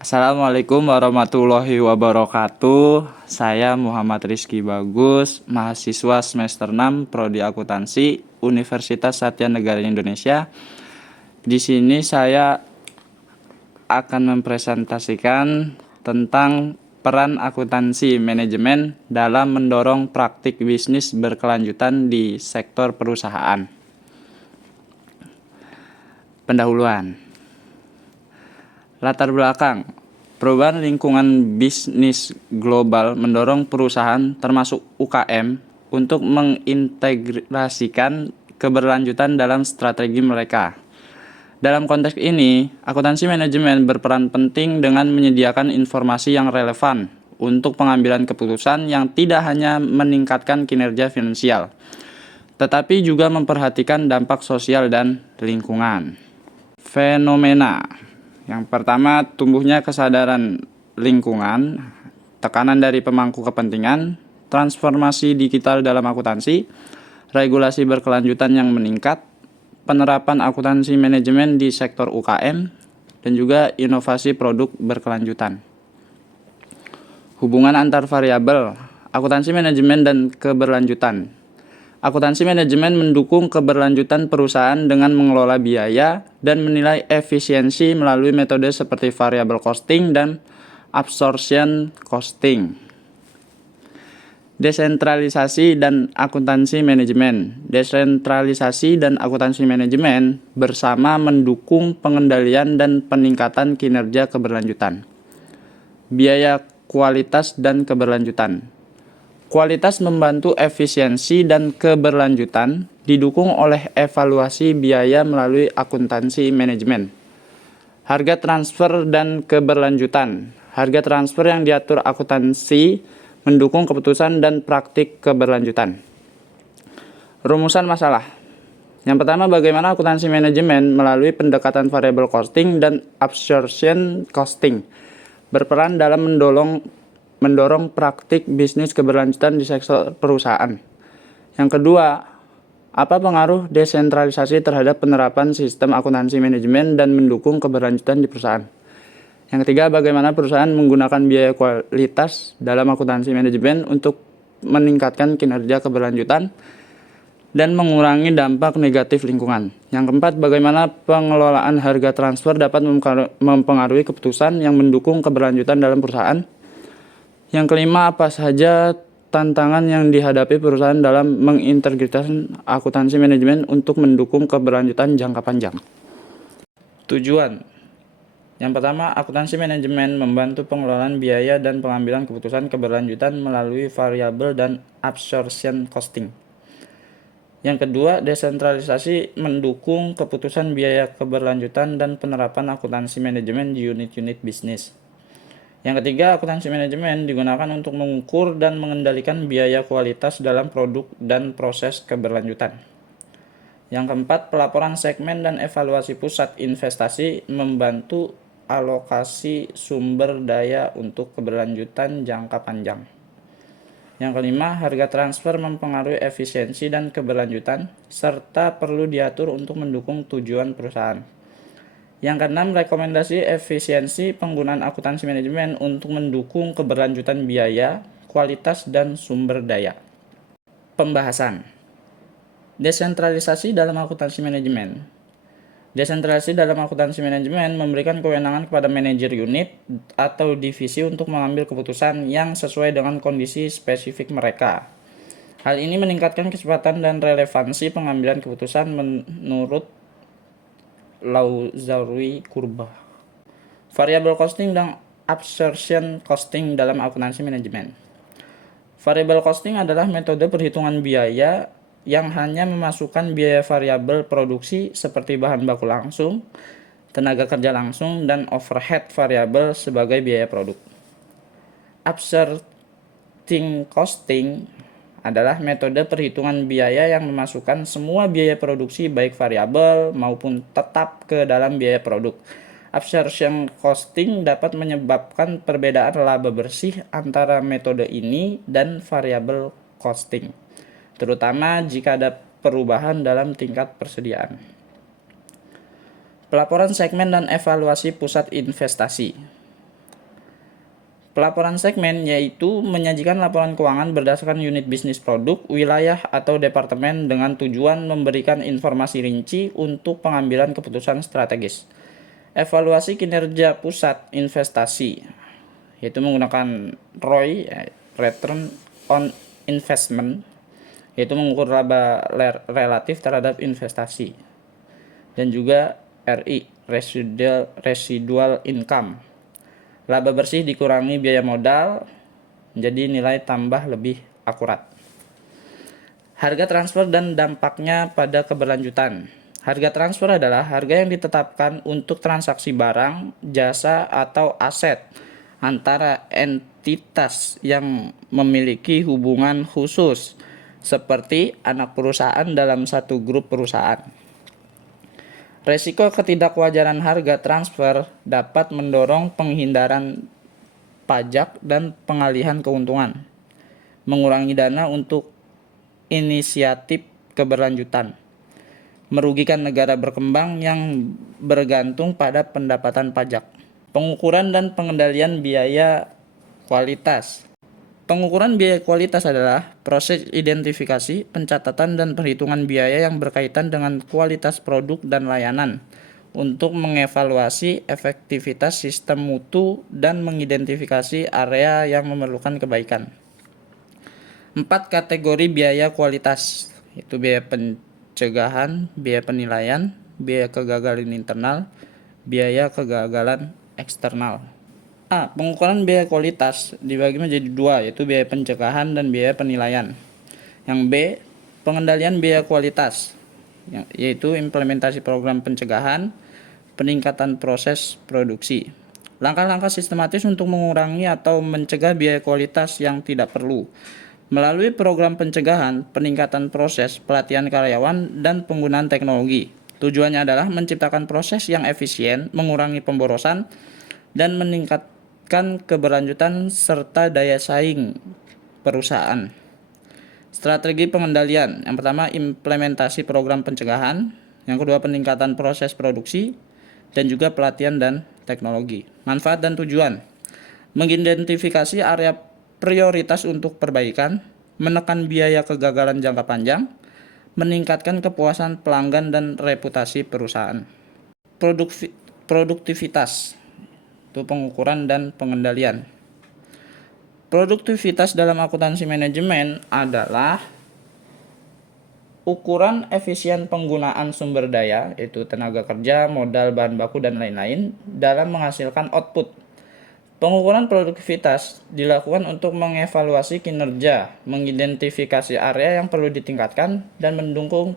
Assalamualaikum warahmatullahi wabarakatuh. Saya Muhammad Rizky Bagus, mahasiswa semester 6 Prodi Akuntansi Universitas Satya Negara Indonesia. Di sini saya akan mempresentasikan tentang peran akuntansi manajemen dalam mendorong praktik bisnis berkelanjutan di sektor perusahaan. Pendahuluan. Latar belakang. Perubahan lingkungan bisnis global mendorong perusahaan termasuk UKM untuk mengintegrasikan keberlanjutan dalam strategi mereka. Dalam konteks ini, akuntansi manajemen berperan penting dengan menyediakan informasi yang relevan untuk pengambilan keputusan yang tidak hanya meningkatkan kinerja finansial, tetapi juga memperhatikan dampak sosial dan lingkungan. Fenomena. Yang pertama, tumbuhnya kesadaran lingkungan, tekanan dari pemangku kepentingan, transformasi digital dalam akuntansi, regulasi berkelanjutan yang meningkat, penerapan akuntansi manajemen di sektor UKM, dan juga inovasi produk berkelanjutan. Hubungan antar variabel, akuntansi manajemen dan keberlanjutan. Akuntansi manajemen mendukung keberlanjutan perusahaan dengan mengelola biaya dan menilai efisiensi melalui metode seperti variable costing dan absorption costing. Desentralisasi dan akuntansi manajemen. Desentralisasi dan akuntansi manajemen bersama mendukung pengendalian dan peningkatan kinerja keberlanjutan. Biaya kualitas dan keberlanjutan. Kualitas membantu efisiensi dan keberlanjutan didukung oleh evaluasi biaya melalui akuntansi manajemen. Harga transfer dan keberlanjutan. Harga transfer yang diatur akuntansi mendukung keputusan dan praktik keberlanjutan. Rumusan masalah. Yang pertama, bagaimana akuntansi manajemen melalui pendekatan variable costing dan absorption costing berperan dalam mendorong praktik bisnis keberlanjutan di sektor perusahaan. Yang kedua, apa pengaruh desentralisasi terhadap penerapan sistem akuntansi manajemen dan mendukung keberlanjutan di perusahaan? Yang ketiga, bagaimana perusahaan menggunakan biaya kualitas dalam akuntansi manajemen untuk meningkatkan kinerja keberlanjutan dan mengurangi dampak negatif lingkungan. Yang keempat, bagaimana pengelolaan harga transfer dapat mempengaruhi keputusan yang mendukung keberlanjutan dalam perusahaan. Yang kelima, apa saja tantangan yang dihadapi perusahaan dalam mengintegrasikan akuntansi manajemen untuk mendukung keberlanjutan jangka panjang. Tujuan. Yang pertama, akuntansi manajemen membantu pengelolaan biaya dan pengambilan keputusan keberlanjutan melalui variabel dan absorption costing. Yang kedua, desentralisasi mendukung keputusan biaya keberlanjutan dan penerapan akuntansi manajemen di unit-unit bisnis. Yang ketiga, akuntansi manajemen digunakan untuk mengukur dan mengendalikan biaya kualitas dalam produk dan proses keberlanjutan. Yang keempat, pelaporan segmen dan evaluasi pusat investasi membantu alokasi sumber daya untuk keberlanjutan jangka panjang. Yang kelima, harga transfer mempengaruhi efisiensi dan keberlanjutan, serta perlu diatur untuk mendukung tujuan perusahaan. Yang keenam, rekomendasi efisiensi penggunaan akuntansi manajemen untuk mendukung keberlanjutan biaya, kualitas, dan sumber daya. Pembahasan. Desentralisasi dalam akuntansi manajemen. Desentralisasi dalam akuntansi manajemen memberikan kewenangan kepada manajer unit atau divisi untuk mengambil keputusan yang sesuai dengan kondisi spesifik mereka. Hal ini meningkatkan kecepatan dan relevansi pengambilan keputusan menurut Lazarowi Kurba. Variable costing dan absorption costing dalam akuntansi manajemen. Variable costing adalah metode perhitungan biaya yang hanya memasukkan biaya variabel produksi seperti bahan baku langsung, tenaga kerja langsung, dan overhead variabel sebagai biaya produk. Absorption costing adalah metode perhitungan biaya yang memasukkan semua biaya produksi baik variabel maupun tetap ke dalam biaya produk. Absorption costing dapat menyebabkan perbedaan laba bersih antara metode ini dan variable costing, terutama jika ada perubahan dalam tingkat persediaan. Pelaporan segmen dan evaluasi pusat investasi. Pelaporan segmen yaitu menyajikan laporan keuangan berdasarkan unit bisnis produk, wilayah, atau departemen dengan tujuan memberikan informasi rinci untuk pengambilan keputusan strategis. Evaluasi kinerja pusat investasi yaitu menggunakan ROI, Return on Investment, yaitu mengukur laba relatif terhadap investasi, dan juga RI, Residual Income. Laba bersih dikurangi biaya modal menjadi nilai tambah lebih akurat. Harga transfer dan dampaknya pada keberlanjutan. Harga transfer adalah harga yang ditetapkan untuk transaksi barang, jasa, atau aset antara entitas yang memiliki hubungan khusus, seperti anak perusahaan dalam satu grup perusahaan. Resiko ketidakwajaran harga transfer dapat mendorong penghindaran pajak dan pengalihan keuntungan, mengurangi dana untuk inisiatif keberlanjutan, merugikan negara berkembang yang bergantung pada pendapatan pajak. Pengukuran dan pengendalian biaya kualitas. Pengukuran biaya kualitas adalah proses identifikasi, pencatatan, dan perhitungan biaya yang berkaitan dengan kualitas produk dan layanan untuk mengevaluasi efektivitas sistem mutu dan mengidentifikasi area yang memerlukan kebaikan. 4 kategori biaya kualitas, yaitu biaya pencegahan, biaya penilaian, biaya kegagalan internal, biaya kegagalan eksternal. Pengukuran biaya kualitas dibagi menjadi dua, yaitu biaya pencegahan dan biaya penilaian. Yang B, pengendalian biaya kualitas, yaitu implementasi program pencegahan, peningkatan proses produksi. Langkah-langkah sistematis untuk mengurangi atau mencegah biaya kualitas yang tidak perlu. Melalui program pencegahan, peningkatan proses, pelatihan karyawan, dan penggunaan teknologi. Tujuannya adalah menciptakan proses yang efisien, mengurangi pemborosan, dan meningkatkan keberlanjutan serta daya saing perusahaan. Strategi pengendalian. Yang pertama, implementasi program pencegahan. Yang kedua, peningkatan proses produksi, dan juga pelatihan dan teknologi. Manfaat dan tujuan. Mengidentifikasi area prioritas untuk perbaikan, menekan biaya kegagalan jangka panjang, meningkatkan kepuasan pelanggan dan reputasi perusahaan. Produktivitas, itu pengukuran dan pengendalian. Produktivitas dalam akuntansi manajemen adalah ukuran efisien penggunaan sumber daya, yaitu tenaga kerja, modal, bahan baku, dan lain-lain, dalam menghasilkan output. Pengukuran produktivitas dilakukan untuk mengevaluasi kinerja, mengidentifikasi area yang perlu ditingkatkan, dan mendukung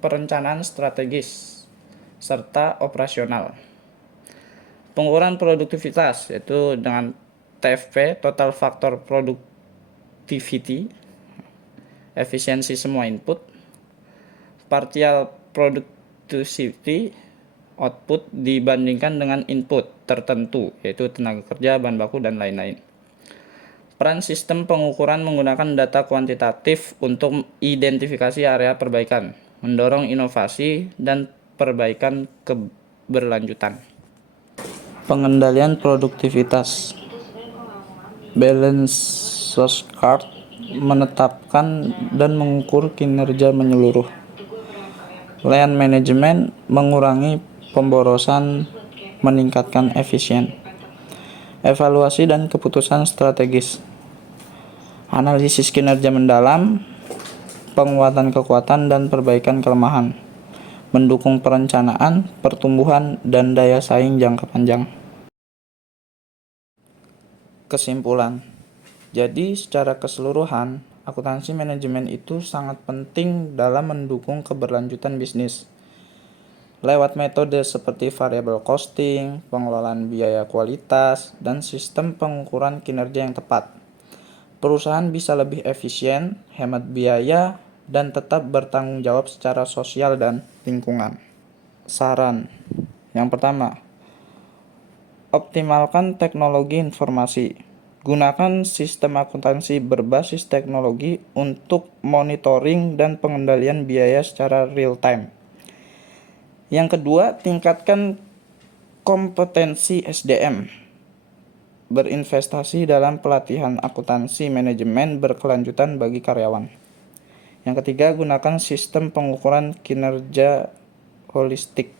perencanaan strategis serta operasional. Pengukuran produktivitas yaitu dengan TFP, Total Factor Productivity, efisiensi semua input. Partial Productivity, output dibandingkan dengan input tertentu, yaitu tenaga kerja, bahan baku, dan lain-lain. Peran sistem pengukuran menggunakan data kuantitatif untuk identifikasi area perbaikan, mendorong inovasi dan perbaikan keberlanjutan. Pengendalian produktivitas. Balance scorecard menetapkan dan mengukur kinerja menyeluruh. Lean management mengurangi pemborosan, meningkatkan efisien. Evaluasi dan keputusan strategis. Analisis kinerja mendalam, penguatan kekuatan dan perbaikan kelemahan. Mendukung perencanaan, pertumbuhan, dan daya saing jangka panjang. Kesimpulan. Jadi secara keseluruhan, akuntansi manajemen itu sangat penting dalam mendukung keberlanjutan bisnis. Lewat metode seperti variable costing, pengelolaan biaya kualitas, dan sistem pengukuran kinerja yang tepat, perusahaan bisa lebih efisien, hemat biaya, dan tetap bertanggung jawab secara sosial dan lingkungan. Saran. Yang pertama, optimalkan teknologi informasi. Gunakan sistem akuntansi berbasis teknologi untuk monitoring dan pengendalian biaya secara real time. Yang kedua, tingkatkan kompetensi SDM. berinvestasi dalam pelatihan akuntansi manajemen berkelanjutan bagi karyawan. Yang ketiga, gunakan sistem pengukuran kinerja holistik,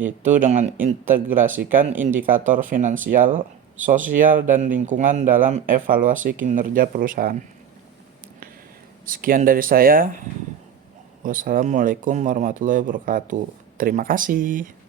yaitu dengan integrasikan indikator finansial, sosial, dan lingkungan dalam evaluasi kinerja perusahaan. Sekian dari saya. Wassalamualaikum warahmatullahi wabarakatuh. Terima kasih.